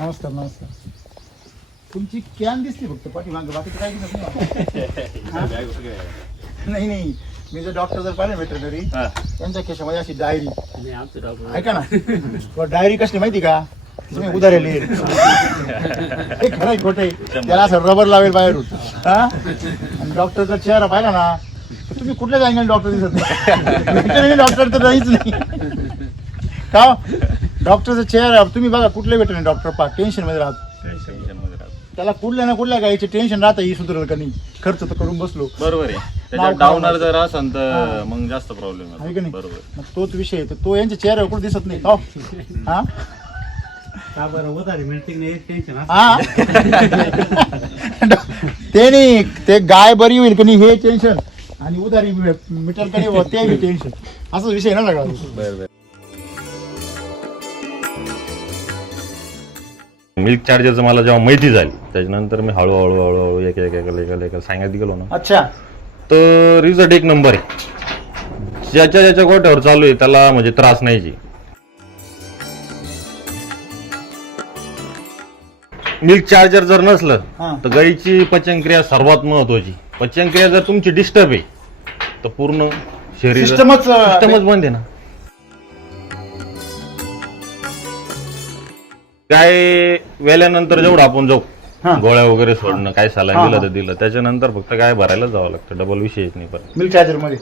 नमस्कार नमस्कार. तुमची कॅन दिसते फक्त पाठीमागं, बाकीचं काही दिसत नाही. नाही नाही, मी जर डॉक्टर जर पाहिले वेटरनरी त्यांच्या केशामध्ये अशी डायरी ऐका ना, डायरी कसली माहिती का, उधारेली हे खरं खोटे, त्याला असं रबर लावेल बाहेरून. हा, आणि डॉक्टरचा चेहरा पाहिला ना तर तुम्ही कुठल्या जायला डॉक्टर दिसत नाही. डॉक्टर तर नाहीच नाही का. डॉक्टरचा चेहरा तुम्ही बघा, कुठले वेटरनरी डॉक्टर पहा टेन्शन मध्ये राहतो. त्याला कुठल्या ना कुठल्या गायचे टेन्शन राहतं, ही सुधारल का नाही, खर्च तर करून बसलो. बरोबर आहे. त्याच्यात डाऊनर जर असेल तर मग जास्त प्रॉब्लेम आहे का नाही. बरोबर. मग तोच विषय आहे, तर तो यांच्या चेहऱ्यावर कुठे दिसत नाही का. हा का बरं उधारी मिळते नाही टेन्शन हा ते नाही, ते गाय बरी होईल की नाही हे टेन्शन, आणि उधारी मिटल का नाही ते टेन्शन, असाच विषय ना सगळा. बरोबर. मिल्क चार्जरचं मला जेव्हा माहिती झाली त्याच्यानंतर मी हळूहळू हळूहळू एक सांगत गेलो ना. अच्छा, तर रिझल्ट एक नंबर आहे. ज्याच्या गोट्यावर चालू आहे त्याला म्हणजे त्रास नाही. मिल्क चार्जर जर नसलं तर गाईची पचनक्रिया सर्वात महत्वाची. पचनक्रिया जर तुमची डिस्टर्ब आहे तर पूर्ण शरीर सिस्टमच बंद आहे ना. काय वेल्यानंतर जेवढं आपण जाऊ गोळ्या वगैरे सोडणं, काय सलाईन दिलं तर दिलं, त्याच्यानंतर फक्त काय भरायला जावं लागतं. डबल विषयच नाही. परत मिल्क चार्जर मध्ये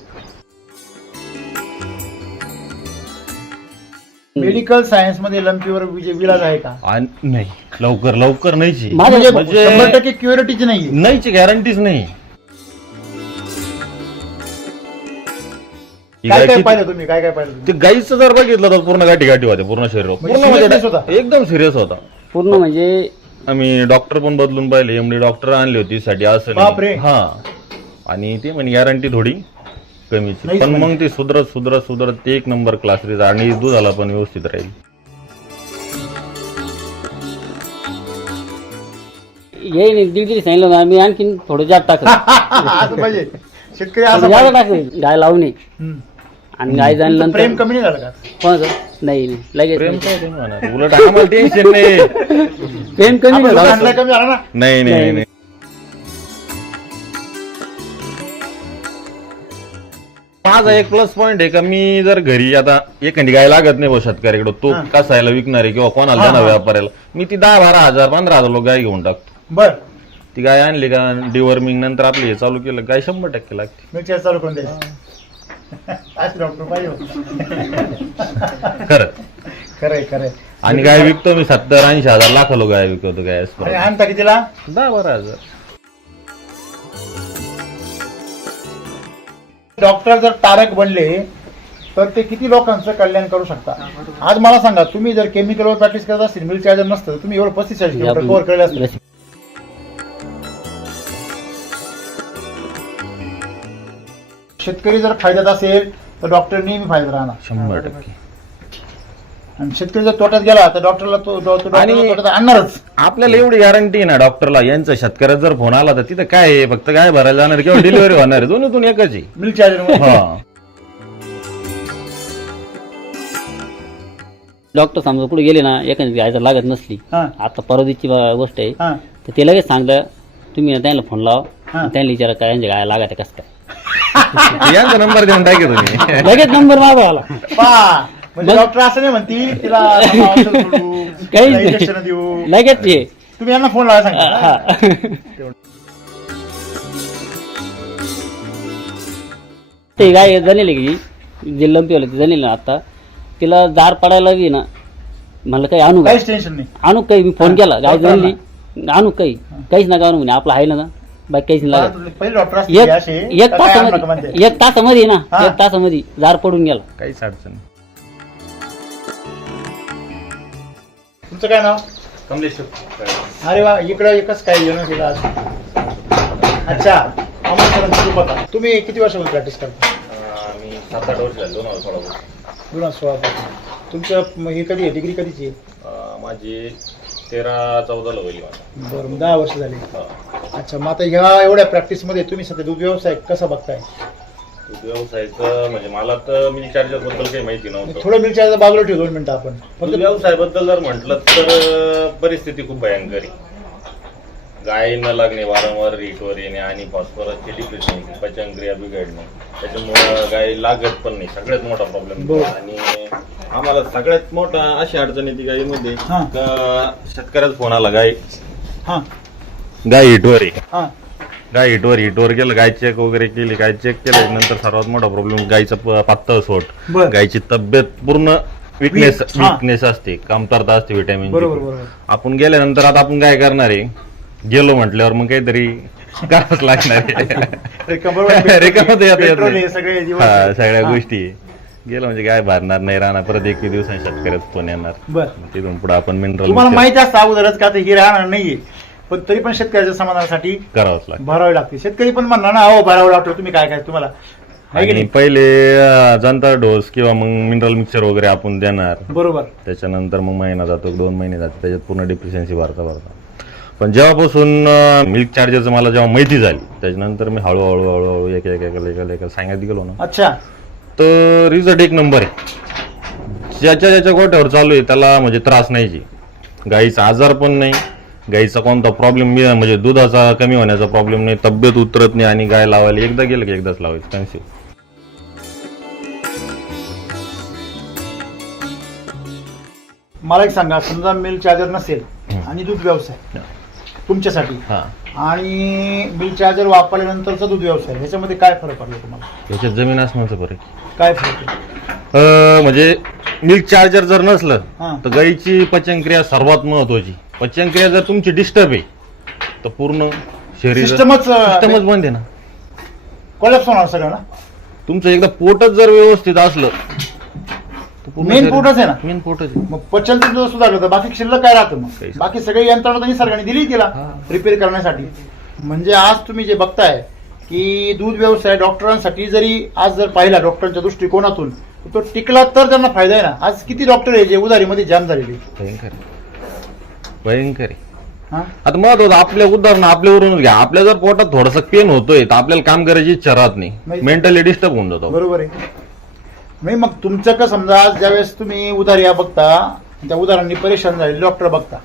मेडिकल सायन्स मध्ये लंपीवर विलाज आहे का. नाही, लवकर नाहीची, म्हणजे 100% क्युरिटीची नाही. नाहीची गॅरंटीच नाही. काय काय पाहिलं तुम्ही, काय काय पाहिलं ते गाईचं जर बघितलं तर पूर्ण गाठी होत्या पूर्ण शरीर, पूर्ण एकदम सिरियस होता पूर्ण. म्हणजे आम्ही डॉक्टर पण बदलून पाहिले, एमडी डॉक्टर आणले होते साठी असं बापरे. हा, आणि ते म्हणजे गॅरंटी थोडी कमीची, पण मग ते सुधरत ते एक नंबर क्लास रेज, आणि दुधाला पण व्यवस्थित राहील. ये दीड सांगितलं ना, मी आणखी थोडं जास्त पाहिजे. शेतकरी असं टाकलं गाय लावणे आणि गाय जाणलं प्रेम कमी नाही झालं का. नाही लगेच प्रेम काय ते म्हणा, उलट आम्हाला टेन्शन नाही. प्रेम कमी कमी झाला ना. नाही. माझा एक प्लस पॉइंट आहे का, मी जर घरी आता एखादी गाय लागत नाही शेतकऱ्याकडे, तो कसायला विकणार आहे किंवा कोणाला देणार व्यापाऱ्याला, मी ती 10-12 हजार 15,000 लोक गाय घेऊन टाकतो. बर, ती गाय आणली का डिवर्मिंग नंतर आपली हे चालू केलं, गाय 100% लागते. मिरच्या चालू करून द्यायचं. डॉक्टर पाहिजे. खरंय. आणि गाय विकतो मी 70-80 हजार लाख लोक गाय विकतो. गाय आणि आणता कितीला. 10-12 हजार. डॉक्टर जर तारक बनले तर ते किती लोकांचं कल्याण करू शकता. आज मला सांगा, तुम्ही जर केमिकलवर प्रॅक्टिस करत असतील, मिल्क चार्जर नसतं, तुम्ही एवढं 35-40 किलोमीटर कव्हर केलं असतं. शेतकरी जर फायद्यात असेल तर डॉक्टर नेहमी फायदा राहणार 100%. आणि शेतकरी जर तोट्यात गेला तर डॉक्टरला तोट्यात आणणारच. आपल्याला एवढी गॅरंटी आहे ना डॉक्टरला, यांचा शेतकऱ्यात जर फोन आला तर तिथं काय आहे, फक्त गाय भरायला जाणार किंवा डिलिव्हरी होणार आहे, दोन्हीतून एकच आहे. Milk charger. हा, डॉक्टर समजा कुठे गेले ना, एखादी गाय जर लागत नसली, आता परवादीची गोष्ट आहे, तर ते लगेच सांगलं तुम्ही त्यांना फोन लावा, त्यांना विचारा काय यांच्या गाय लागत कसं काय. यांचा नंबर देऊन टाके तुम्ही, लगेच नंबर मागा आला. म्हणजे डॉक्टर असं नाही म्हणतील तिला इंजेक्शन देऊ, लगेच तुम्ही यांना फोन लावा सांगा. ते गाय जणले की जे लंपीवाले ते जणले ना, आता तिला जार पडायला बी ना, म्हणलं काही आणू काहीच टेन्शन नाही. आणू काही, मी फोन केला गाय जणली आणू काहीच नका आणू म्हणे, आपलं आहे ना बाकी काहीच नाही लागत. पहिले डॉक्टर एक तासामध्ये ना, 1 तासामध्ये जार पडून गेला. काहीच अडचण नाही. तुमचं काय नाव. कमलेश. अरे वा, इकडं एकच काय येणं केलं आज. अच्छा, अमोल, तुम्ही किती वर्षापासून प्रॅक्टिस करता. मी 7-8 वर्ष झाले, 2016. तुमचं हे कधी आहे, डिग्री कधीची आहे. माझी 13-14 होईल. बरं, 10 वर्ष झाली. अच्छा, मग आता ह्या एवढ्या प्रॅक्टिस मध्ये तुम्ही सध्या दूध व्यवसाय कसा बघताय. दूध व्यवसायाचं म्हणजे मला तर मिल्क चार्जर बद्दल काही माहिती नव्हतं. थोडं मिरच्या बाजूला ठेव 2 मिनिटं आपण दूध व्यवसायाबद्दल जर म्हटलं तर परिस्थिती खूप भयंकर आहे. गाय न लागणे, वारंवार रीटवर येणे आणि फॉस्फरसची डिप्रिशन, पचनक्रिया बिघडणे, त्याच्यामुळं गाय लागत पण नाही. सगळ्यात मोठा प्रॉब्लेम. आणि आम्हाला सगळ्यात मोठा अशी अडचण येते गायीमध्ये का शेतकऱ्याचा फोन आला, गाय हिटवर आहे. गाय हिटवर गेलं, गाय चेक वगैरे केली, गाय चेक केल्यानंतर सर्वात मोठा प्रॉब्लेम गायचं पातळ सोट, गायची तब्येत पूर्ण विकनेस असते, कमतरता असते व्हिटॅमिन. आपण गेल्यानंतर आता आपण काय करणार आहे, गेलो म्हटल्यावर मग काहीतरी करावंच लागणार आहे. सगळ्या गोष्टी गेलं म्हणजे काय भरणार नाही राहणार, परत 1 दिवसांनी शेतकऱ्याचा फोन येणार. तिथून पुढे आपण मिनरल तुम्हाला माहिती असतं अगोदरच का हे राहणार नाहीये, पण तरी पण शेतकऱ्याच्या समाधानासाठी करावंच लागतं, भरावी लागते. शेतकरी पण म्हणणार ना, हो भरावं लागतं, तुम्ही काय तुम्हाला. आणि पहिले जनता डोस किंवा मग मिनरल मिक्सर वगैरे आपण देणार. बरोबर. त्याच्यानंतर मग महिना जातो, 2 महिने जातो, त्याच्यात पूर्ण डिफिशियन्सी भरता. पण जेव्हापासून मिल्क चार्जरचं मला जेव्हा माहिती झाली, त्याच्यानंतर मी हळूहळू एक सांगत गेलो ना. अच्छा. तर रिझल्ट 1 नंबर आहे. ज्याच्या गोठ्यावर चालू आहे त्याला म्हणजे त्रास नाही, गाईचा आजार पण नाही, गाईचा कोणता प्रॉब्लेम म्हणजे दुधाचा कमी होण्याचा प्रॉब्लेम नाही, तब्येत उतरत नाही. आणि गाय लावायला एकदा गेलं की एकदाच लावायचं कन्सिव्ह. मला एक सांगा, समजा मिल्क चार्जर नसेल आणि दूध व्यवसाय तुमच्यासाठी, आणि मिल्क चार्जर वापरल्यानंतरचा दूध व्यवसाय, ह्याच्यामध्ये काय फरक पडला तुम्हाला? याच्यात जमीन आसमानचा फरक. काय फरक आहे? म्हणजे मिल्क चार्जर जर नसलं तर गाईची पचनक्रिया सर्वात महत्वाची. पचनक्रिया जर तुमची डिस्टर्ब आहे तर पूर्ण शरीर सिस्टमच बंद आहे ना, कोलॅप्स होणार सगळं ना. तुमचं एकदा पोटच जर व्यवस्थित असलं, मेन पोटच आहे ना, मेन पोटच. मग पचन जर सुधारलं तर बाकी शिल्लक काय राहतं? मग बाकी सगळी यंत्रणा निसर्गाने दिली तिला रिपेअर करण्यासाठी. म्हणजे आज तुम्ही जे बघताय की दूध व्यवसाय डॉक्टरांसाठी जरी आज जर पाहिला डॉक्टरांच्या दृष्टिकोनातून, तो टिकला तर त्यांना फायदा आहे ना. आज किती डॉक्टर आहे जे उधारीमध्ये जाम झालेले. भयंकर आहे. आता महत्वाचं आपल्या उदाहरण आपल्यावरूनच घ्या. आपल्या जर पोटात थोडंसं पेन होतोय तर आपल्याला काम करायची इच्छा राहत नाही, मेंटली डिस्टर्ब होऊन जातो. बरोबर आहे. नाही मग तुमचं का समजा ज्यावेळेस तुम्ही उधारी बघता, त्या उदाहरणांनी परेशान झालेले डॉक्टर बघता,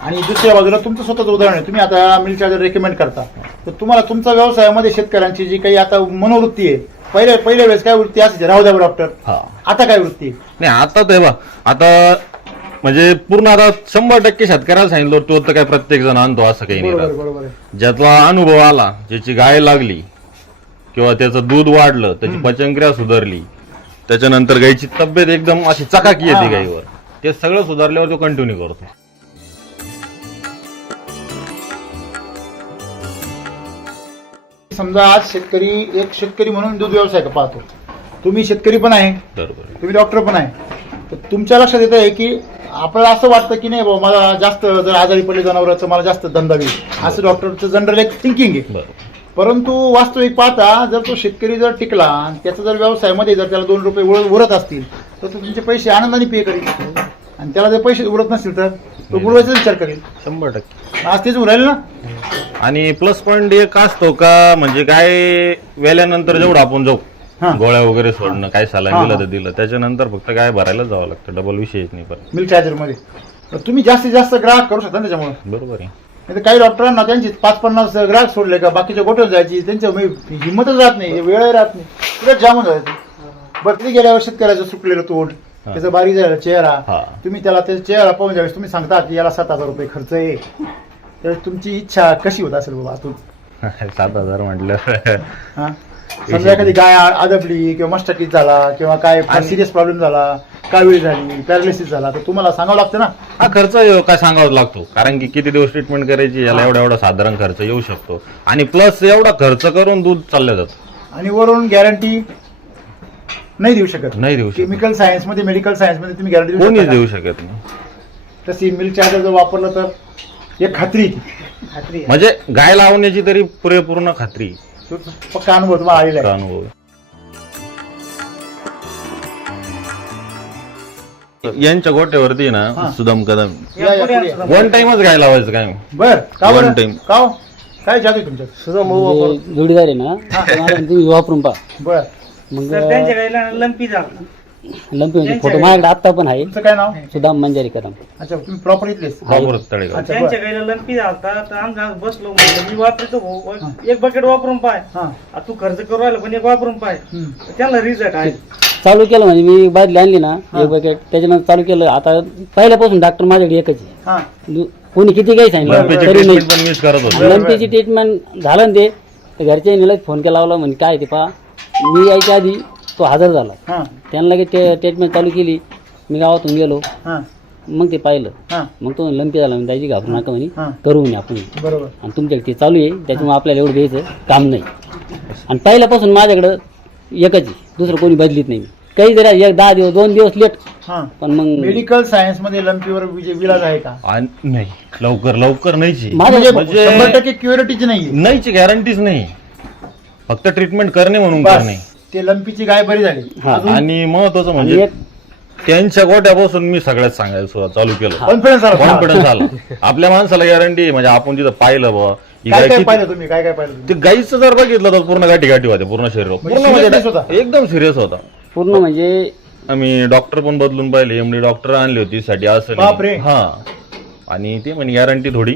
आणि दुसऱ्या बाजूला तुमचं स्वतःचं उदाहरण आहे, तुम्ही आता मिल्क चार्जर रेकमेंड करता, तर तुम्हाला तुमच्या व्यवसायामध्ये शेतकऱ्यांची जी काही आता मनोवृत्ती आहे, पहिल्या वेळेस काय वृत्ती असायची, राहू द्या डॉक्टर, आता काय वृत्ती आहे? नाही आता तेव्हा आता म्हणजे पूर्ण आता 100% शेतकऱ्याला सांगितलं तो तर काय प्रत्येक जण आणतो असं काही नाही. बरोबर आहे. ज्याचा अनुभव आला, ज्याची गाय लागली किंवा त्याचं दूध वाढलं, त्याची पचनक्रिया सुधारली, त्याच्यानंतर गायची तब्येत एकदम अशी चकाकी येते गायीवर, ते सगळं सुधारल्यावर तो कंटिन्यू करतो. समजा आज शेतकरी, एक शेतकरी म्हणून दूध व्यवसाय पाहतो, तुम्ही शेतकरी पण आहे, बरोबर, तुम्ही डॉक्टर पण आहे, तर तुमच्या लक्षात येत आहे की आपल्याला असं वाटतं की नाही बाबा मला जास्त जर आजारी पडले जनावरांचं मला जास्त धंदा होईल, असं डॉक्टरचं जनरल एक थिंकिंग आहे. परंतु वास्तविक पाहता जर तो शेतकरी जर टिकला आणि त्याचा जर व्यवसायामध्ये जर त्याला 2 रुपये उरत असतील तर तो तुमचे पैसे आनंदाने पे करेल, आणि त्याला जर पैसे उरत नसतील तर तो बुडवायचा विचार करेल. 100%. आज तेच उरायला ना. आणि प्लस पॉईंट एक असतो का म्हणजे काय वेल्यानंतर जेवढं आपण जाऊ गोळ्या वगैरे सोडणं, काय सलाईन दिलं तर दिलं, त्याच्यानंतर फक्त काय भरायला जावं लागतं, डबल विषयच नाही. परत मिल्क चार्जर मध्ये तुम्ही जास्तीत जास्त ग्राहक करू शकता त्याच्यामुळे. बरोबर आहे. नाही काही डॉक्टरांना त्यांची 5-50 ग्राहक सोडले का बाकीच्या गोठ्यावर जायची त्यांच्या हिंमतच राहत नाही, वेळ राहत नाही, पुढे जामून जायचं. बरं तिथे गेल्यावर शेतकऱ्याचं सुकलेलं तोंड, त्याचा बारीक झालेला चेहरा, तुम्ही त्याला त्याचा चेहरा पाहून ज्यावेळेस तुम्ही सांगता की याला 7,000 रुपये खर्च आहे, त्यावेळेस तुमची इच्छा कशी होत असेल बाबा आतून? 7,000 म्हटलं. समजा एखादी गाय आदबली किंवा मस्टकीत झाला किंवा काय सिरियस प्रॉब्लेम झाला, कावीळ झाली, पॅरालिसिस झाला, तर तुम्हाला सांगावं लागतं ना. हा खर्च काय सांगावा लागतो, कारण की किती दिवस ट्रीटमेंट करायची, याला एवढा साधारण खर्च येऊ शकतो. आणि प्लस एवढा खर्च करून दूध चाललं जातं, आणि वरून गॅरंटी नाही देऊ शकत. शकत. केमिकल सायन्स मध्ये, मेडिकल सायन्स मध्ये तुम्ही गॅरंटी कोणीच देऊ शकत नाही. तशी मिल्क चार्जर जर वापरलं तर एक खात्री म्हणजे गाय लावण्याची तरी पूर्ण खात्री, पक्का अनुभव तुम्हाला आलेला आहे. अनुभव. यांच्या गोट्यावरती ना सुदाम कदम 1 टाइमच गाय लावायचं काय. बर का One time. का काय जादू आहे तुमच्यात? म्हणजे जोडीदार आहे ना तर मला तुम्ही वापरून पहा. बर, मग तर त्यांच्या गाईला लंपी झाला. लंपी म्हणजे फोटो माझ्याकडे आत्ता पण आहे. तुमचं काय नाव? सुदाम मंजारी कदम. अच्छा, तुम्ही प्रॉपर इथलेच? वापरत तळेगाव. अच्छा, त्यांच्या बरं. गाईला लंपी झालता तर आमचा बसलो म्हणलं मी वापरतो भाऊ, एक बकेट वापरून पाय. हा. आता तू खर्च करू राहिला पण एक वापरून पाय. हम्म. तर त्याला रिझल्ट आहे. चालू केलं म्हणजे मी बादली आणली ना एक बकेट, त्याच्यानंतर चालू केलं. आता पहिल्यापासून डॉक्टर माझ्याकडे एकच आहे. हा. कोणी किती काही सांगितलं लंपीची तरी नाही. ट्रीटमेंट पण मीच करत होतो. लंपीची ट्रीटमेंट झालं ना ते, तर घरच्या लगेच फोन केला लावला म्हणजे काय ते पहा. मी यायच्या आधी तो हजर झाला. हा. त्यांना लगेच ट्रीटमेंट चालू केली. मी गावातून गेलो, हा. मग ते पाहिलं. हा. मग तो लंपी झाला म्हणजे दाजी घाबरू नका म्हणे, हा. करू म्हणे आपण. बरोबर. आणि तुमच्याकडे ते चालू आहे त्याच्यामुळे आपल्याला एवढं घ्यायचं काम नाही. आणि पहिल्यापासून माझ्याकडं एकच आहे, दुसरं कोणी बदलीत नाही. काही जरी 10 दिवस 2 दिवस लेट, हा. पण मग मेडिकल सायन्स मध्ये लंपीवर विलाज आहे का? नाही, लवकर नाहीची. माझ्या म्हणजे 100% क्युरिटीची नाहीये. नाहीची गॅरंटीच नाही, फक्त ट्रीटमेंट करणे म्हणून बस, करणे. ते लंपीची गाय बरी झाली. हा. आणि महत्वाचं आणि म्हणजे एक त्यांच्या गोट्यापासून मी सगळ्यात सांगायला सुरुवात चालू केलं. कॉन्फिडन्स आला. कॉन्फिडन्स आला. आपल्या माणसाला गॅरंटी म्हणजे आपण तिथं पाहिलं बाबा ही काय गाय काय किती- पाहिलं तुम्ही? काय काय पाहिलं ते तुम्ही? गाईचं जर बघितलं तर पूर्ण गाठी होत्या पूर्ण शरीर म्हणजे seriousness होता? एकदम सिरियस होता. पूर्ण म्हणजे आम्ही डॉक्टर पण बदलून पाहिले, एमडी डॉक्टर आणले होते साठी असं नाही. बापरे. हा. आणि ते म्हणजे गॅरंटी थोडी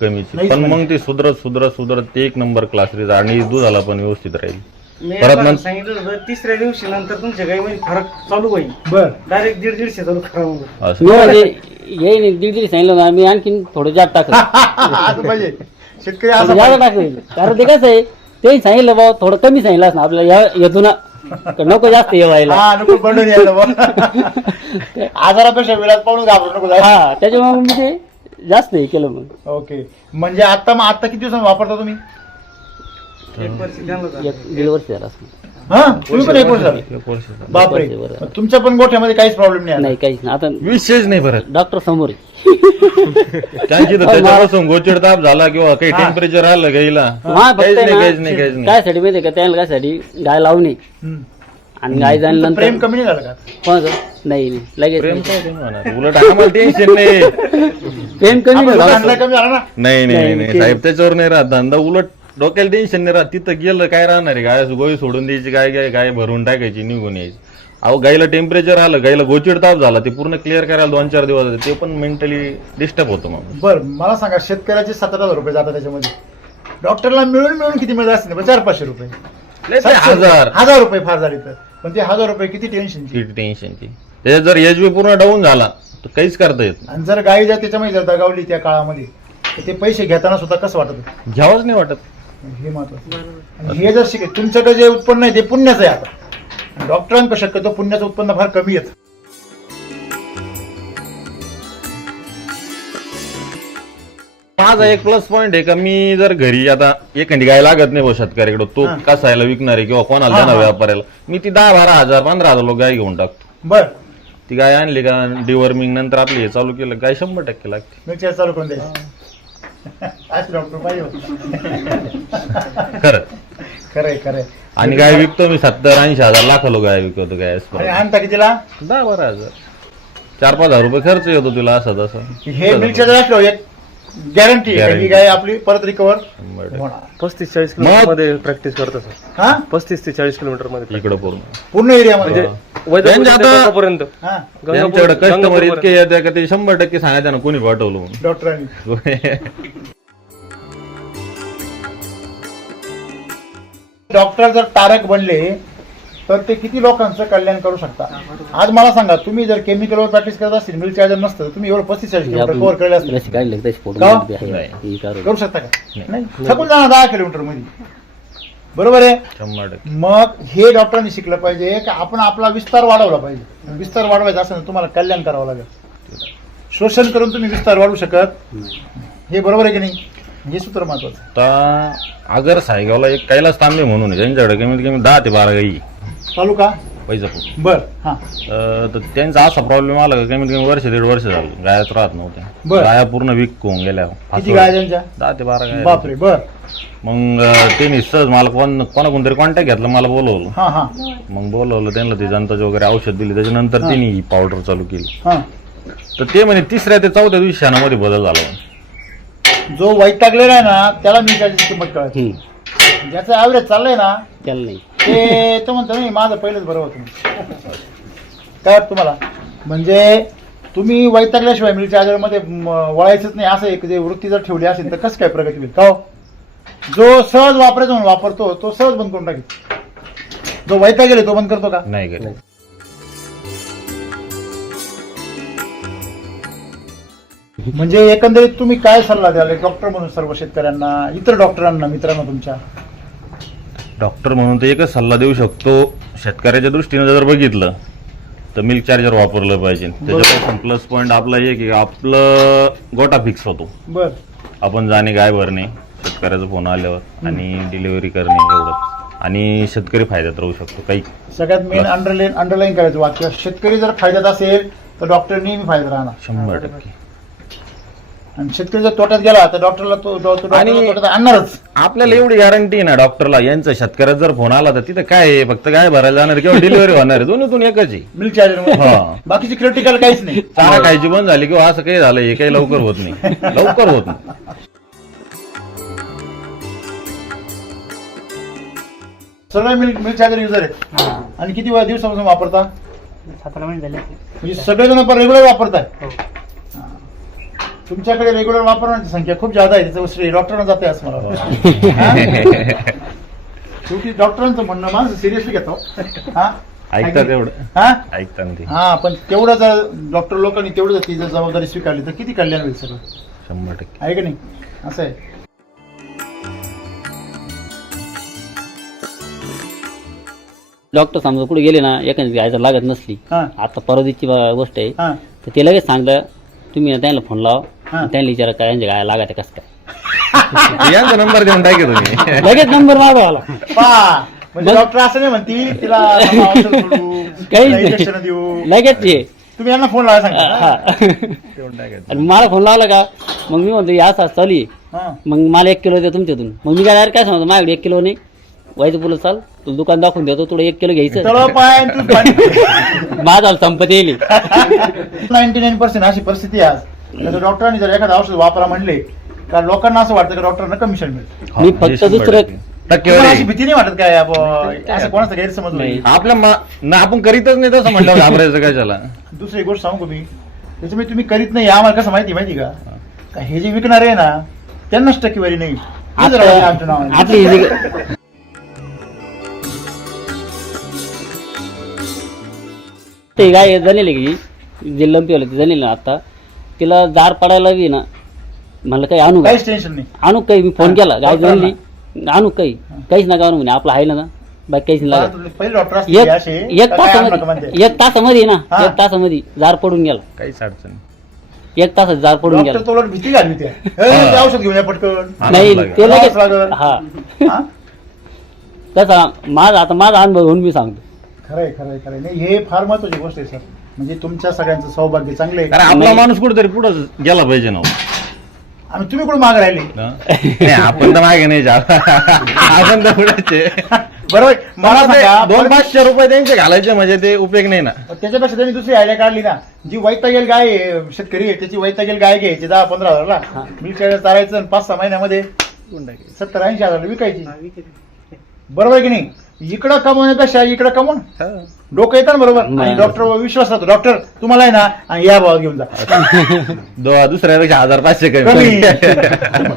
कमीची, नाहीच पण म्हणे. मग ते सुधरत ते एक नंबर क्लास रिझल्ट आणि दुधाला पण व्यवस्थित राहील. मी परत एकदा नंतर- सांगितलं होतं, तिसऱ्या दिवशी नंतर तुमच्या गाईमध्ये फरक चालू होईल. बर. डायरेक्ट 150 चालू खराब होईल. असं मी म्हणजे येईन दीड सांगितलं ना, मी आणखीन थोडं जास्त टाकलं. असं पाहिजे शेतकरी असं थोडं जास्त टाकलं कारण ते कसं आहे, ते सांगितलं बाबा थोडं कमी सांगितलं असं आपल्याला येतो ना, नको जास्त हे व्हायला. हा, नको बंडून यायला बघ. आजारापेक्षा वेळात पाहून घाबरू नको जायला. हा, त्याच्यामुळे मी ते जास्त हे केलं मग. ओके, म्हणजे आता किती दिवसांनी वापरता तुम्ही? 1 वर्ष त्यांना झालं. 1-1.5 वर्ष झालं असं. हा, तुम्ही पण 1 वर्ष झालं? एक वर्ष झालं. बापरे. एक वर्ष, बरं. मग तुमच्या पण गोठ्यामध्ये काहीच प्रॉब्लेम नाही आला? नाही काहीच नाही. आता विशेष नाही परत डॉक्टर समोर आहे. त्यांची तर त्याच्यापासून गोचिड ताप झाला किंवा काही हा. टेम्परेचर आलं गाईला हा, फक्त काहीच आहे नाही ना, काहीच नाही काय साठी माहिती का, त्याला काय गाय लावणे हम्म. आणि गाय तुमचं जाणल्यानंतर प्रेम कमी नाही झालं का? कोणाचं? नाही लगेच प्रेम नाही. काय ते म्हणणार, उलट आम्हाला टेन्शन नाही. प्रेम कमी आपण झालं. आणला कमी झाला ना? नाही नाही, नाही नाही ते- साहेब, त्याच्यावर नाही राहत धंदा. उलट डोक्याला टेन्शन नाही राहत. तिथं गेलं काय राहणार आहे, गाय गोळी सोडून द्यायची, गाय भरून टाकायची, निघून यायची. अहो गाईला टेम्परेचर आलं, गाईला गोचिड ताप झाला, ते पूर्ण क्लिअर करायला 2-4 दिवस जाते. ते पण मेंटली डिस्टर्ब होतो मग. बर, मला सांगा, शेतकऱ्याचे 17,000 रुपये जातात त्याच्यामध्ये, डॉक्टरला मिळून किती मिळत असतील? 400-500 रुपये. 1000 रुपये फार झाले तर, पण ते 1000 रुपये किती टेन्शनची. टेन्शनची. त्याच्यात जर एचबी पूर्ण डाऊन झाला तर काहीच करता येत आणि जर गाई जर त्याच्यामध्ये जर दगावली त्या काळामध्ये, तर ते पैसे घेताना सुद्धा कसं वाटत? नाही. घ्यावंच नाही वाटत. हे महत्वाचं. आणि हे जर तुमच्याकडे जे उत्पन्न आहे ते पुण्याचं आहे. आता डॉक्टरांकडे शक्यतो पुण्याचं उत्पन्न फार कमी येतं. माझा एक प्लस पॉईंट आहे का, मी जर घरी आता एखादी गाय लागत नाही भाऊ शेतकऱ्याकडे, तो हा. कसायला विकणार आहे किंवा कोणाला हा, देणार हा. व्यापाऱ्याला, मी ती 10-12 हजार 15,000 लोक गाय घेऊन टाकतो. बर, ती गाय आणली का डिवर्मिंग नंतर आपली हे चालू केलं, गाय 100% लागते. मिरच्या चालू करून द्यायचं. आज डॉक्टर पाहिजे खरं. खरंय खरंय. आणि गाय विकतो मी 70-80 हजार लाखालो गाय विकतो गाय. आणि आणता कितीला? 10-12 हजार 4-5 हजार रुपये खर्च येतो तिला असं तसं. हे मिरच्या जर असलो एक गॅरंटी आहे की ही गाय आपली परत रिकवर 100%. होणार. 35-40 किलोमीटर मध्ये प्रॅक्टिस करत असं. हा, 35 ते 40 किलोमीटर मध्ये इकडं पूर्ण पूर्ण एरियामध्ये. त्यांच्या आता- वैद्यपर्यंत हा, त्यांच्याकडे कस्टमर इतके येते का ते 100% सांगायचं ना कोणी पाठवलं म्हणून. डॉक्टरांनी. डॉक्टर जर तारक बनले तर ते किती लोकांचं कल्याण करू शकता? आज मला सांगा, तुम्ही जर केमिकलवर प्रॅक्टिस करत असतील, मिल्क चार्जर नसतं तर तुम्ही एवढं 35-40 किलोमीटर कव्हर केले असतील. जशी काढली तशी फोटो का? नाही. करू शकता का? नाही. थकून जाणार 10 किलोमीटर मध्ये. बरोबर आहे. 100%. मग हे डॉक्टरांनी शिकलं पाहिजे की आपण आपला विस्तार वाढवला पाहिजे. विस्तार वाढवायचा असेल तर तुम्हाला कल्याण करावं लागेल. शोषण करून तुम्ही विस्तार वाढवू शकत, हे बरोबर आहे की नाही? हे सूत्र महत्वाचं. आता अगर सायगावला एक कैलास तांबे म्हणून आहे, त्यांच्याकडे कमीत कमी 10 ते 12 गाई तालुका पैजापूर. बर. हा, तर त्यांचा असा प्रॉब्लेम आला का कमीत कमी 1-1.5 वर्ष झालं गायाच राहत नव्हत्या. बरं. गाया पूर्ण वीक होऊन गेल्या. किती गाय त्यांच्या? 10 ते 12 गाय. बापरे. बर. मग त्यांनी सहज मला कोणाकोण तरी कॉन्टॅक्ट घेतला, मला बोलवलं. हा हा मग बोलवलं त्यांना, ते जनताचे वगैरे औषध दिली, त्याच्यानंतर त्यांनी ही पावडर चालू केली. हा. तर ते म्हणे 3ऱ्या ते 4थ्या दिवशी शाणामध्ये बदल झाला. जो वैतागलेला आहे ना त्याला मिल चार्जेस किंमत कळत. ज्याचं ॲव्हरेज चाललंय ना त्याला नाही. ते तो म्हणतो नाही माझं पहिलंच बरं होतं. काय वाटतं तुम्हाला? म्हणजे तुम्ही वैतागल्याशिवाय मिल चार्जरमध्ये वळायचंच नाही असं एक जे वृत्ती जर ठेवली असेल तर कसं काय प्रगती होईल का हो? जो सहज वापरायचा म्हणून वापरतो तो सहज बंद करून टाकेल. जो वैतागेल तो बंद करतो का? नाही गेलं. म्हणजे एकंदरीत तुम्ही काय सल्ला द्याल डॉक्टर म्हणून सर्व शेतकऱ्यांना, इतर डॉक्टरांना, मित्रांना तुमच्या? डॉक्टर म्हणून तर एकच सल्ला देऊ शकतो, शेतकऱ्याच्या दृष्टीने जर बघितलं तर मिल्क चार्जर वापरलं पाहिजे. त्याच्यापासून प्लस पॉईंट आपला हे की आपलं गोटा फिक्स होतो. बर. आपण जाणे गाय भरणे, शेतकऱ्याचा फोन आल्यावर आणि डिलिव्हरी करणे एवढंच, आणि शेतकरी फायद्यात राहू शकतो. काही सगळ्यात मेन अंडरलाईन करायचं वाक्य, शेतकरी जर फायद्यात असेल तर डॉक्टर नेहमी फायद्यात राहणार 100%. आणि शेतकरी जर तोट्यात गेला तर डॉक्टरला तोट्यात आणणारच. आपल्याला एवढी गॅरंटी आहे ना डॉक्टरला, यांचा शेतकऱ्यात जर फोन आला तर तिथं काय आहे, फक्त गाय भरायला जाणार किंवा डिलिव्हरी होणार आहे, दोन्हीतून एकच आहे. मिल्क चार्जर बाकीची क्रिटिकल काहीच नाही. चारा खायची बंद झाली किंवा असं काही झालं, हे काही लवकर होत नाही, लवकर होत नाही. सगळे मिल्क चार्जर युजर आहेत. आणि किती दिवसापासून वापरता? 17 महिने झाले. म्हणजे सगळेजण रेग्युलर वापरताय. तुमच्याकडे रेग्युलर वापरण्याची संख्या खूप जादा आहे, त्याचं श्रेय डॉक्टरांना जाते असं मला वाटतं. शेवटी डॉक्टरांचं म्हणणं माणसं सिरियसली घेतो. ऐकतात तेवढं, हा ऐकतात ते. हा, पण तेवढं जर डॉक्टर लोकांनी तेवढं जर ती जर जबाबदारी स्वीकारली तर किती कल्याण होईल सगळं. 100%. आहे का नाही? असं आहे. डॉक्टर समजा कुठे गेले ना, एखादी गायचं लागत नसली, हा. आता परवाची गोष्ट आहे, हा. तर ते लगेच सांगलं तुम्ही त्यांना फोन लावा, हा. त्यांना विचारा काय यांच्या गाय लागत कसं काय. यांचा नंबर देऊन टाके तुम्ही. लगेच नंबर मागवा आला. पहा, म्हणजे डॉक्टर असं नाही म्हणतील तिला औषध सोडू, काहीच इंजेक्शन नाही, देऊ, लगेच ये. तुम्ही यांना फोन लावा सांगा. हा. देऊन टाकायचं. आणि मला फोन लावला का मग मी म्हणतो या असं चालू आहे, हा. मग मला 1 किलो द्या तुमच्यातून. मग मी काय काय सांगतो माझ्याकडे 1 किलो नाही, व्हायचं पुलं चाल तुला दुकान दाखवून देतो, तुला 1 किलो घ्यायचं. तळं पाय आणि तूच पाणी. माझा संपत येईल. 99% अशी परिस्थिती आहे आज. जर डॉक्टरांनी जर एखादं औषध वापरा म्हणले का लोकांना असं वाटतं की डॉक्टरांना कमिशन मिळेल. मी फक्त दुसरं तुम्हाला अशी भीती नाही वाटत काय असं कोणाचा गैरसमज होईल? आपल्या आपण करीतच नाही तसं म्हटलं घाबरायचं काय त्याला. दुसरी गोष्ट सांगू मी, त्याच्यामुळे तुम्ही करीत नाही आम्हाला कसं माहिती का हे जे विकणार आहे ना त्यांनाच टक्केवारी नाही. हे जर आमच्या नावाने. आपली ते गाय जणेली की जे लंपी होले ते जणेल ना, आता तिला जार पडायला बी ना म्हणलं काही आणू काहीच टेन्शन नाही. आणू काही. मी फोन केला गाय जणली आणू काही, काहीच नका आणू म्हणे, आपलं आहे ना बाकी काहीच नाही लागत. पहिले डॉक्टर असते असे एक तासामध्ये ना, हा. 1 तासामध्ये जार पडून गेला. काहीच अडचण नाही. 1 तासात जार पडून गेला. डॉक्टर तोलट भीती घालवी त्या. हे, ते औषध घेऊन या पटकन. नाही ते लगेच लागल. हा. हा? तसा माझा अनुभव घेऊन मी सांगतो. खरंय खरंय खरंय. नाही हे फार महत्वाची गोष्ट आहे सर. म्हणजे तुमच्या सगळ्यांचं सौभाग्य चांगलं आहे. अरे आपला माणूस कुठेतरी पुढे गेला पाहिजे ना. आणि तुम्ही कुठे मागे राहिले? नाही, आपण तर मागे नाही जात. आपण तर पुढेच बरोबर. मला सांगा 200-500 रुपये त्यांचे घालायचे म्हणजे ते उपयोग नाही ना. त्याच्यापेक्षा त्यांनी दुसरी आयडिया काढली ना, जी वैतागेल गाय आहे, शेतकरी आहे त्याची वैतागेल गाय घ्यायची 10-15 हजारला, मिल्क चार्जर चालायचं आणि 5-6 महिन्यामध्ये 70-80 हजारला विकायची. बरोबर आहे की नाही? इकडं कमवण्यापेक्षा इकडं कमवून डोकं येतं ना. बरोबर. आणि डॉक्टर विश्वास राहतो, डॉक्टर तुम्हाला आहे ना आणि या भावात घेऊन जा. दुसऱ्यापेक्षा 1000-500 कमी. कमी.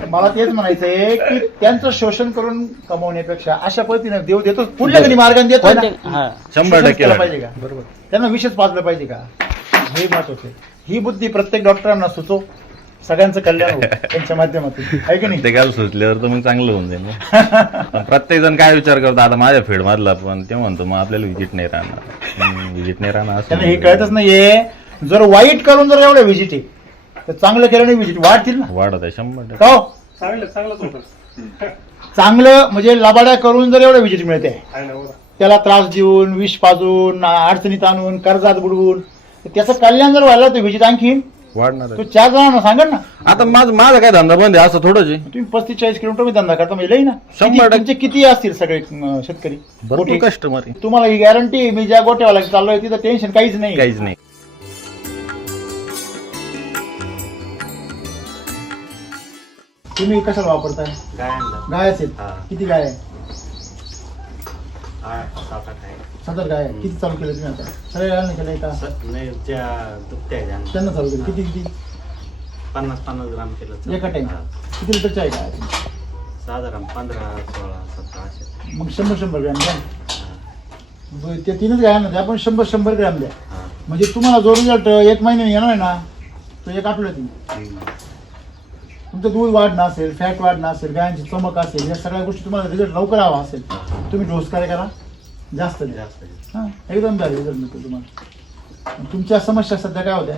मला तेच म्हणायचंय की त्यांचं शोषण करून कमवण्यापेक्षा अशा पद्धतीने देव देतो, पुढल्या कधी मार्गाने देतो ना. हा. 100% केलं पाहिजे का? बरोबर. त्यांना विशेष पाजलं पाहिजे का? हे महत्वाचं आहे. ही बुद्धी प्रत्येक डॉक्टरांना सुचो, सगळ्यांचं कल्याण हो त्यांच्या माध्यमातून. आहे की नाही? ते काय सुचल्यावर तर मग चांगलं होऊन जाईल. पण प्रत्येक जण काय विचार करतो आता माझ्या फीड मधला, पण ते म्हणतो मग आपल्याला विजिट नाही राहणार, विजिट नाही राहणार असं. त्यांना हे कळतच नाहीये. जर वाईट करून जर एवढ्या विजिट आहे तर चांगलं केलं नाही विजिट वाढतील ना. वाढत आहे 100%. का हो? चांगलंच होतं. चांगलं म्हणजे लबाड्या करून जर एवढं विजिट मिळते, त्याला त्रास देऊन, विष पाजून, अडचणीत आणून, कर्जात बुडवून, त्याचं कल्याण जर व्हायला तर विजिट आणखी वाढणार तो 4 जणांना सांगा ना. आता माझा काय धंदा बंद आहे असं थोडंच आहे. तुम्ही 35-40 किलोमीटर धंदा करता म्हणजे लई ना. 100% तुमचे किती असतील सगळे शेतकरी भरपूर मोठे? कस्टमर आहे. तुम्हाला ही गॅरंटी, मी ज्या गोट्यावाला चाललोय तिथं टेन्शन काहीच नाही. काहीच नाही. तुम्ही कशाला वापरताय? गाय असेल. किती गाय आहे? 7 गाय आहे. किती चालू केलं तुम्ही आता? सगळ्या गायांना केलंय का? त्यांना चालू केलं. किती 50 ग्राम केलं एका टाइम. किती लिटरची आहे गाय? साधारण 15, 16, 17 मग 100 ग्रॅम द्या. त्या 3च गायांना द्या, आपण 100 ग्रॅम द्या. म्हणजे तुम्हाला जो रिझल्ट 1 महिन्याने येणार आहे ना, तो 1 आठवड्यात येईल. तुमचं दूध वाढणं असेल, फॅट वाढणं असेल, गायांची चमक असेल, या सगळ्या गोष्टी तुम्हाला रिझल्ट लवकर हवा असेल, तुम्ही डोस काय करा, जास्त द्या. हां, एकदम द्या रिझल्ट मिळतो तुम्हाला. तुमच्या समस्या सध्या काय होत्या?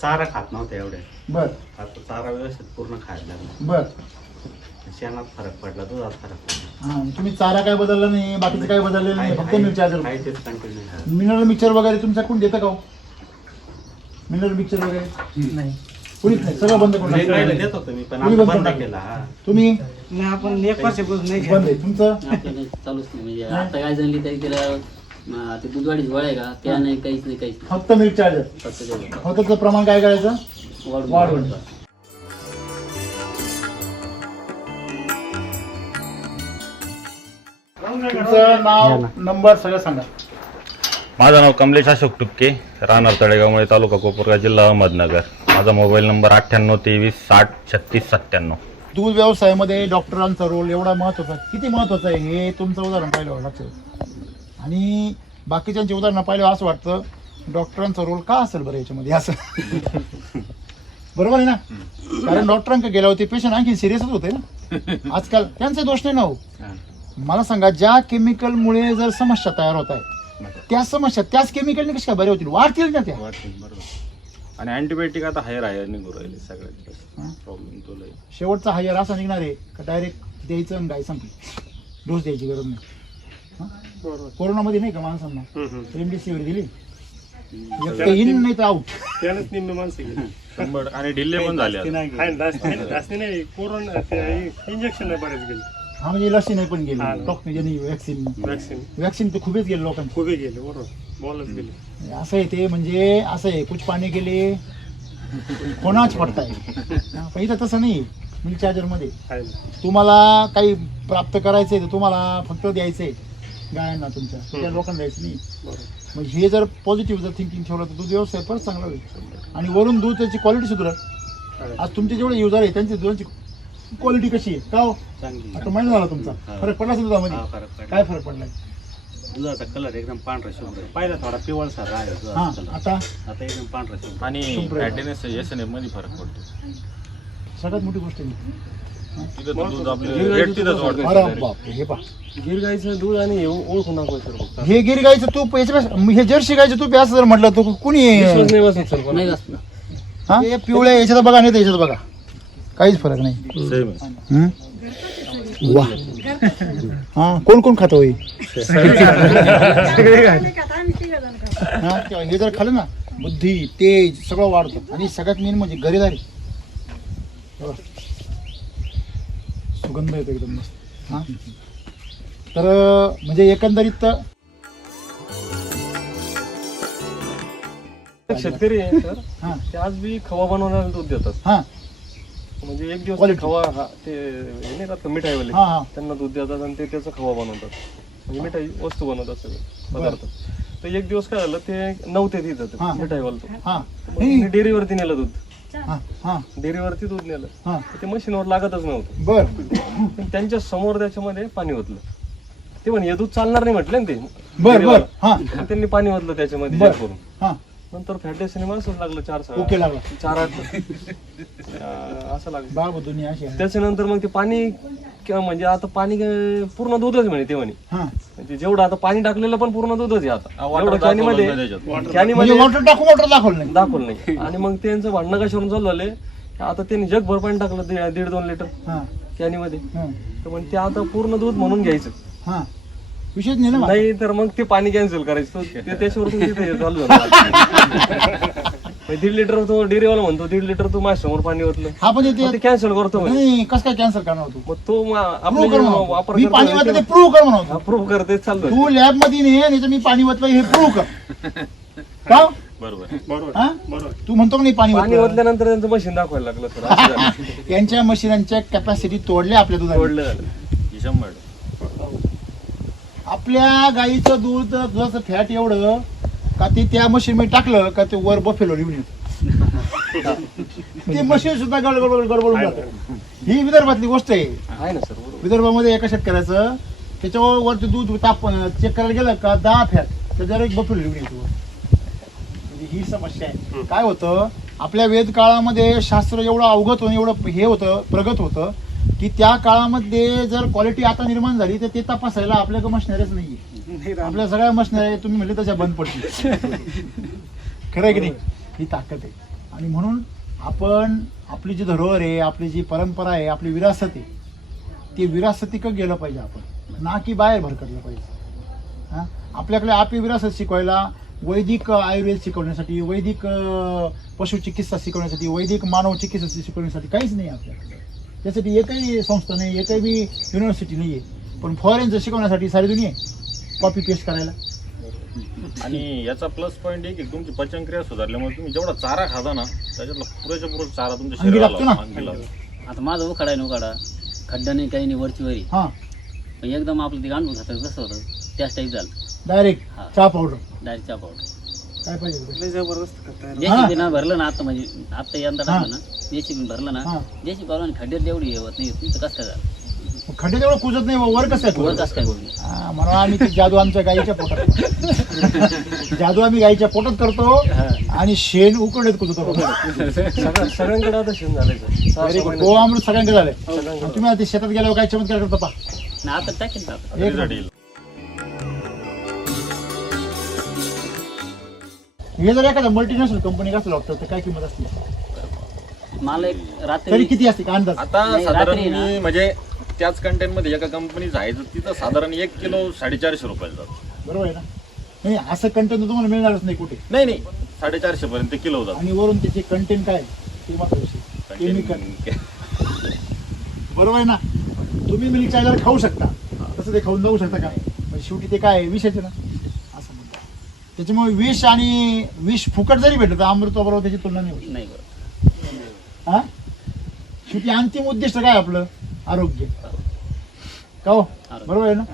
चारा खात नव्हते एवढे. बर. आता चारा व्यवस्थित पूर्ण खायला लागला. बर. शेणात फरक पडला, दुधात फरक पडला. हां, तुम्ही चारा काय बदलला नाही, बाकीचं काय बदललेलं नाही, फक्त मिरची आजार. कंटिन्यू. मिनरल मिक्सर वगैरे तुमच्या कोण देतं का? मिनरल मिक्सर वगैरे नाही, कुणीच नाही, सगळं बंद करून टाकलं. देत होतो मी, पण तुम्ही आता बंद बंद करून केला. तुम्ही नाही आपण 1 वर्षापासून नाही बंद आहे तुमचं. आपल्याला चालूच नाही. म्हणजे आता काय झाली तरी तिला ते दूधवाडी झोळ आहे का, त्या नाही, काहीच नाही. फक्त मिल्क चार्जर. फक्त तेवढं. फक्त त्याचं प्रमाण काय करायचं? वाढवून. तुमचं नाव, नंबर सगळं सांगा. माझं नाव कमलेश अशोक टुपके, राहणार तळेगावमुळे, तालुका कोपरगाव, जिल्हा अहमदनगर. माझा मोबाईल नंबर 9823603697. दूध व्यवसायामध्ये डॉक्टरांचा रोल एवढा महत्वाचा, किती महत्वाचा आहे हे तुमचं उदाहरण पाहिलं लक्षात. आणि बाकीच्यांचे उदाहरणं पाहिलं असं वाटतं डॉक्टरांचा रोल का असेल बरं याच्यामध्ये असं. बरोबर आहे ना? कारण डॉक्टरांकडे गेला होते पेशंट आणखी सिरियसच होते ना आजकाल. त्यांचा दोष नाही ना हो. मला सांगा, ज्या केमिकलमुळे जर समस्या तयार होत आहे, त्या समस्या त्याच केमिकलने कशा काय बऱ्या होतील? वाढतील ना त्या. बरोबर. आणि अँटीबायोटिक आता हायर निघू राहिले सगळ्यात प्रॉब्लेम तो लय. शेवटचा हायर असा निघणार आहे का डायरेक्ट द्यायचं आणि गाय संपली, डोस द्यायची गरज नाही. कोरोनामध्ये नाही का माणसांना रेमडेसिवीर दिली, इन नाही तर आउट. त्यानंच निम्मे माणसं गेली. 100 आणि डिले पण झाले आता. नाही कोरोना इंजेक्शन नाही बरेच गेले. हा, म्हणजे लसी नाही पण गेली, वॅक्सिन. वॅक्सिन तर खूपच गेले लोकांचे. खूप गेले, बरोबर बॉलच गेले. असं आहे ते, म्हणजे असं आहे, कुछ पाणी गेले कोणाच पडताय. पण इथं तसं नाही. मिल्क चार्जर मध्ये तुम्हाला काही प्राप्त करायचंय तर तुम्हाला फक्त द्यायचंय गायांना तुमच्या, त्या लोकांना द्यायचं नाही. मग हे जर पॉझिटिव्ह जर थिंकिंग ठेवलं तर दूध व्यवसाय परत चांगला होईल. आणि वरून दूध त्याची क्वालिटी सुधारत. आज तुमचे जेवढे युजर आहे त्यांची दुधाची क्वालिटी कशी आहे का हो? आता महिना झाला तुमचा, फरक पडला असेल दुधामध्ये? काय फरक पडलाय? दुधाचा कलर एकदम पांढरा शुभ्र, पहिला थोडा पिवळसर आहे दुधाचा हा, कलर. आता एकदम पांढरा शुभ्र. आणि फॅटीनेस एसएनएफ मध्ये फरक पडतो. सगळ्यात मोठी गोष्ट आहे. तिथं दूध आपलं भेटतीच वाटतं. अरे बापरे, हे पहा, गिर गाईचं दूध आणि ओळखून दाखवायचं फक्त. हे गिर गायचं तूप, याच्यापेक्षा हे जर्सी गायचं तूप असं जर म्हटलं तर कुणी नाही बसत सर. नाही असतं. हा, हे पिवळ्या याच्यात बघा, नाही तर याच्यात बघा, काहीच फरक नाही. सेम हं? वा. हा, कोण कोण खातो हे? हा, हे जर खाल्लं ना, बुद्धी, तेज सगळं वाढतं. आणि सगळ्यात मेन म्हणजे घरेदारी. सुगंध येतो एकदम मस्त. हा, तर म्हणजे एकंदरीत शेतकरी आहे सर, हा ते आज बी खवा बनवण्याला दूध देतात. हा म्हणजे एक दिवस Quality. खवा ते हे नाही का मिठाईवाले, हा हा त्यांना दूध देतात आणि ते त्याचा खवा बनवतात. म्हणजे मिठाई वस्तू बनवतात सगळे पदार्थ. तर एक दिवस काय झालं, ते नव्हते तिथं हा. मिठाईवाला. हा डेअरीवरती नेलं दूध, हा हा डेअरीवरती दूध नेलं. हा ते मशीनवर लागतच नव्हतं. बर. पण त्यांच्या समोर त्याच्यामध्ये पाणी ओतलं. ते म्हणे हे दूध चालणार नाही म्हटलं ना ते बर बर. डेअरीवाला. हा मग त्यांनी पाणी ओतलं त्याच्यामध्ये बर. जास्त करून. हा, नंतर फॅटेशन माणसंच लागलं 4 ओके लागला. 4-8 असं लागलं. बाबा दुनिया अशी आहे. त्याच्यानंतर मग ते पाणी म्हणजे आता पाणी पूर्ण दूधच म्हणे ते म्हणे. हा, म्हणजे जेवढं आता पाणी टाकलेलं पण पूर्ण दूधच आहे आता. एवढं कॅनीमध्ये म्हणजे कॅनीमध्ये वॉटर दाखवलं नाही. दाखवलं नाही. आणि मग त्यांचं भांडणं कशावरून चालू झाले, आता त्यांनी जगभर पाणी टाकलं 1.5-2 लिटर हा कॅनीमध्ये. हा तर मग ते आता पूर्ण दूध म्हणून घ्यायचं, हा, विशेष नाही ना मग. नाही तर मग ते पाणी कॅन्सल करायचं. ते त्याच्यावरून तिथे चालू झालं. 1.5 लिटर तो डेअरीवाला म्हणतो, 1.5 लिटर तू माझ्यासमोर पाणी ओतलं, हा, पण मग ते कॅन्सल करतो म्हणे. नाही, कसं काय कॅन्सल करणार होतो? मग तो प्रूव्ह कर म्हणा. वापर मी पाणी वाटलं ते प्रूव्ह कर म्हणा. प्रूव्ह करते चाललो. तू लॅब मध्ये नाही तर मी पाणी वाटलं हे प्रूव्ह कर. का बरोबर हा तू म्हणतो का नाही पाणी पाणी ओतलं? ओतल्यानंतर त्यांचं मशीन दाखवायला लागलं सर असं झालं. यांच्या मशीनांच्या कॅपॅसिटी तोडल्या आपल्या दुधाने. तोडलं झालं. 100. आपल्या गाईचं दूध दुधाचं फॅट एवढं का ते त्या मशीन मध्ये टाकलं का ते वर बफेलो लिहून येत ते मशीन सुद्धा गडबडून जातं. ही विदर्भातली गोष्ट आहे. आहे ना सर बरोबर. विदर्भामध्ये एका शेतकऱ्याचं त्याच्यावर वरती दूध ताप चेक करायला गेलं का 10 फॅट त्याच्यावर एक बफेलो लिहून येतो. म्हणजे ही समस्या आहे. काय होतं आपल्या वेद काळामध्ये शास्त्र एवढं अवगत होतं, एवढं हे होतं, प्रगत होतं की त्या काळामध्ये जर क्वालिटी आता निर्माण झाली तर ते तपासायला आपल्याकडे मशिनरीच नाहीये. आपल्या सगळ्या मशिनरी तुम्ही म्हणले तशा बंद पडतील. खरं आहे की नाही? ही ताकद आहे. आणि म्हणून आपण आपली जी धरोहर आहे, आपली जी परंपरा आहे, आपली विरासत आहे, ती विरासतीकडे गेलं पाहिजे आपण, ना की बाहेर भरकटलं पाहिजे. हां आपल्याकडे आपली विरासत शिकवायला वैदिक आयुर्वेद शिकवण्यासाठी, वैदिक पशुचिकित्सा शिकवण्यासाठी, वैदिक मानव चिकित्सा शिकवण्यासाठी काहीच नाही आपल्याकडे. त्यासाठी एकही संस्था नाही, एकही बी युनिव्हर्सिटी नाही आहे. पण फॉरेनचं शिकवण्यासाठी सारी दुनिया कॉपी पेस्ट करायला. आणि याचा प्लस पॉईंट आहे की तुमची पचनक्रिया सुधारल्यामुळे तुम्ही जेवढा चारा खाता ना त्याच्यातला पुरेच्या पुरे चारा तुमच्या अंगी लागतो शरीराला ना. अंगी लागतो. आता माझा उखाडा आहे ना उखाडा, खड्डा नाही काही नाही वरची वरी, हां पण एकदम आपलं ते गांडून खातं कसं होतं त्याच टाईप झालं. डायरेक्ट हा. चहा पावडर डायरेक्ट चहा पावडर. काय पाहिजे? लय जबरदस्त करताय. जेसीबी ना भरलं ना आता, म्हणजे आता यंदा हा. टाकलं ना जेसीबी भरलं ना, हा. जेसीबी भरलं खड्ड्यात तेवढी येवत नाही, तुमचं कसं काय झालं? खड्डे तेवढं कुजत नाही, वर कसं वर आहे? कसं काय बोलली? हा, म्हणून आम्ही ती जादू आमच्या गाईच्या पोटात जादू आम्ही गाईच्या पोटात करतो आणि शेण उकडत कुजतो. सगळ्यांकडे आता शेण झालंय सर. 6-6 महिने. गोवामृत सगळ्यांकडे झालंय. आणि तुम्ही आता शेतात गेल्यावर काय चमत्कार करता पा. ना आता टाकेल ना आता. एक Result येईल. हे जर एखादा मल्टीनॅशनल कंपनी असलं डॉक्टर तर काय किंमत असते? मला एक तरी रात्री किती असते का अंदाज? आता नाही, साधारण रात्री ना. मी म्हणजे त्याच कंटेंट मध्ये एका कंपनीचं आहे तर तिथं साधारण 1 किलो 450 रुपयाला जातो. बरोबर आहे ना? नाही असं कंटेंट तुम्हाला मिळणारच नाही कुठे. नाही 450 पर्यंत किलो जातो. आणि वरून त्याचे कंटेंट काय ते मात्र विषय केमिकल. बरोबर आहे ना? तुम्ही मिल्क चायलर खाऊ शकता, तसं ते खाऊन जाऊ शकता का? म्हणजे शेवटी ते काय विष आहे ना असं म्हणतात. त्याच्यामुळे विष आणि विष फुकट जरी भेटलं तर अमृताबरोबर त्याची तुलना नाही होत. नाही बरं. हा शेवटी अंतिम उद्दिष्ट काय आपलं? आरोग्य. का हो? बरोबर आहे ना?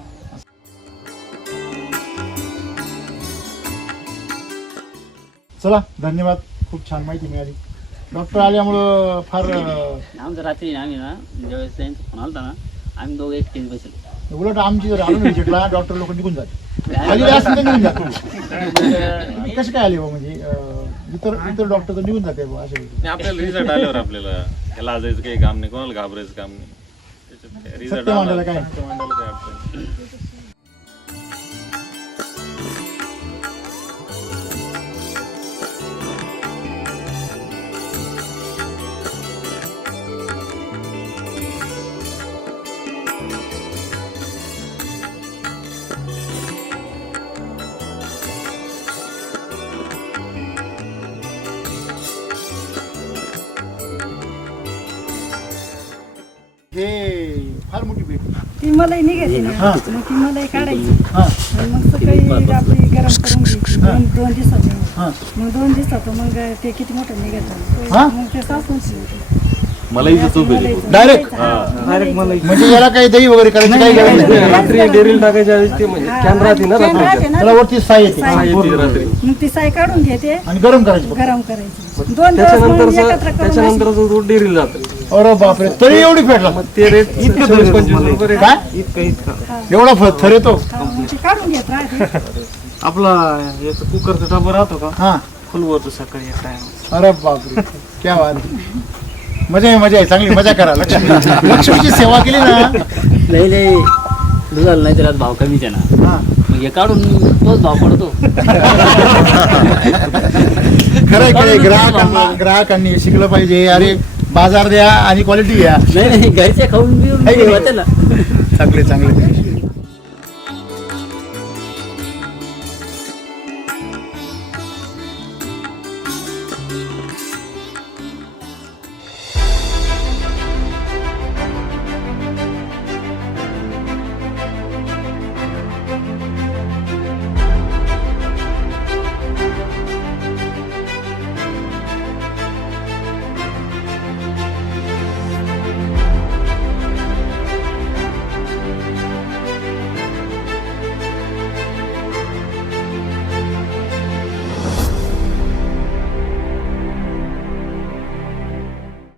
चला धन्यवाद, खूप छान माहिती मिळाली. डॉक्टर आल्यामुळं फार आमचं रात्री आम्ही ना ज्यावेळेस त्यांचा फोन आलता ना, आम्ही दोघं एक केस बसलो. उलट आमची जर आलो विजिटला डॉक्टर लोक निघून जाते. आलेले असतील तर निघून जाते. तुम्ही कसं काय आले बा? म्हणजे इतर डॉक्टर तर निघून जाते बा अशा वेळी. आणि आपल्याला रिझल्ट आल्यावर आपल्याला ह्याला लाजायचं काही काम नाही, कोणाला घाबरायचं काम नाही. त्याच्यात रिझल्ट सत्य मांडायला काय? सत्य मांडायला काय अडचण नाही. हे फार मोठी भेट. ती मलाई निघायची ना, हा. मग ती मलाई काढायची हा आणि मग सकाळी आपली गरम करून घ्यायची दोन दिवसाची. हा मग 2 दिवसात मग ते किती मोठं हा? निघायचं, मग ते सासूची डायरेक्ट डायरेक्ट मलाई. म्हणजे याला काही दही वगैरे करायची काही गरज नाही. रात्री डेअरीला टाकायच्या वेळेस ते म्हणजे कॅन राहते ना रात्री त्याला वरती साय येते येते रात्री. मग ती साय काढून घेते, आणि गरम करायची फक्त. गरम करायची. 2 दिवस मग एकत्र करून त्याच्यानंतर जो दूध डेअरीला जातो अरे बापरे, तरी एवढी फेटला मग ते रेट 24-25 रुपये rate. काय? एवढा थर येतो? हा, मग ती काढून घेत राहते. आपला याचा कुकरचा डबा राहतो का, हा. फुलवरतो सकाळी एक टाइम. अरे बापरे, क्या बात. मजा आहे, चांगली मजा करा. लक्ष्मीची सेवा केली ना. लई दुधाला नाही तर भाव कमीच आहे ना, हा. मग हे काढून तोच भाव पडतो. खरंय ग्राहकांनी शिकलं पाहिजे. अरे बाजार द्या आणि क्वालिटी घ्या. नाही घरचे खाऊन बिऊन आहे की नाही? होते ना. चांगले